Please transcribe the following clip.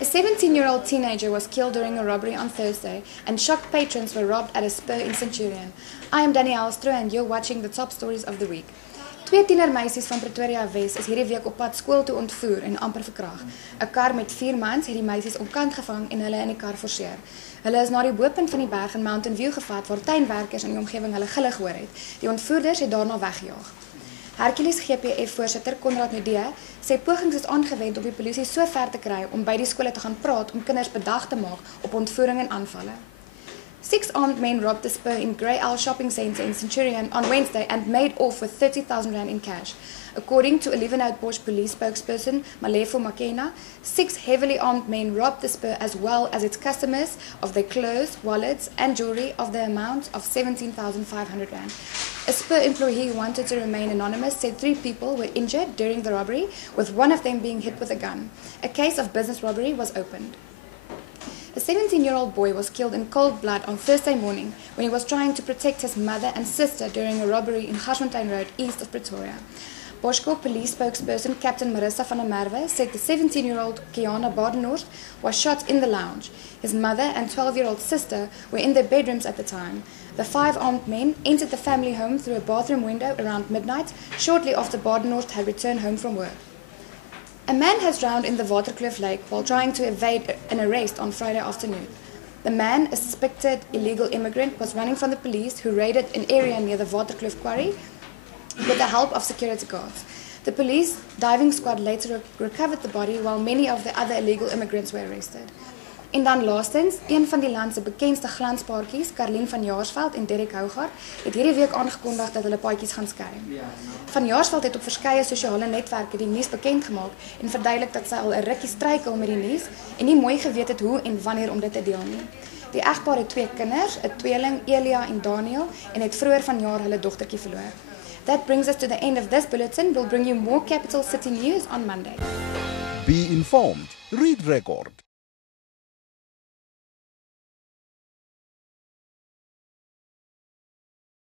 A 17-year-old teenager was killed during a robbery on Thursday, and shocked patrons were robbed at a Spur in Centurion. I am Danny Alstro, and you're watching the top stories of the week. Twee tienermeisies van Pretoria Wes is hierdie week op pad skool toe ontvoer en amper verkragt. 'n Kar met 4 mans het die meisies omkant gevang en hulle in die kar forceer. Hulle is na die bopunt van die berg in Mountain View gevat waar tuinwerkers in die omgewing hulle gille gehoor het. Die ontvoerders het daarna weggejaag. Hercules GPF-voorsitter Konrad Nudee sê pogings is aangewend om die polisie so ver te kry om by die skole te gaan praat om kinders bedag te maak op ontvoering en aanvalle. 6 armed men robbed the Spur in Grey Owl shopping centre in Centurion on Wednesday and made off with 30,000 rand in cash. According to a Leeuwenhoek-Bosch police spokesperson, Malefo Makena, 6 heavily armed men robbed the Spur as well as its customers of their clothes, wallets and jewelry of the amount of 17,500 rand. A Spur employee who wanted to remain anonymous said 3 people were injured during the robbery, with one of them being hit with a gun. A case of business robbery was opened. A 17-year-old boy was killed in cold blood on Thursday morning when he was trying to protect his mother and sister during a robbery in Garsfontein Road, east of Pretoria. Boschkop police spokesperson Captain Marissa van der Merwe said the 17-year-old Kiana Badenhorst was shot in the lounge. His mother and 12-year-old sister were in their bedrooms at the time. The 5 armed men entered the family home through a bathroom window around midnight, shortly after Badenhorst had returned home from work. A man has drowned in the Waterkloof Lake while trying to evade an arrest on Friday afternoon. The man, a suspected illegal immigrant, was running from the police who raided an area near the Waterkloof quarry with the help of security guards. The police diving squad later recovered the body while many of the other illegal immigrants were arrested. En dan laastens, een van die land se bekendste glanspaartjies, Karlien van Jaarsveld en Derek Hougaard, het hierdie week aangekondig dat hulle paadjies gaan skei. Van Jaarsveld het op verskeie sosiale netwerke die nuus bekend gemaak en verduidelik dat sy al 'n rukkie struikel met die nuus en nie mooi geweet het hoe en wanneer om dit te deel nie. Die egpaar het 2 kinders, 'n tweeling Elia en Daniel, en het vroeër vanjaar hulle dogtertjie verloor. That brings us to the end of this bulletin. We'll bring you more Capital City news on Monday. Be informed. Read Record.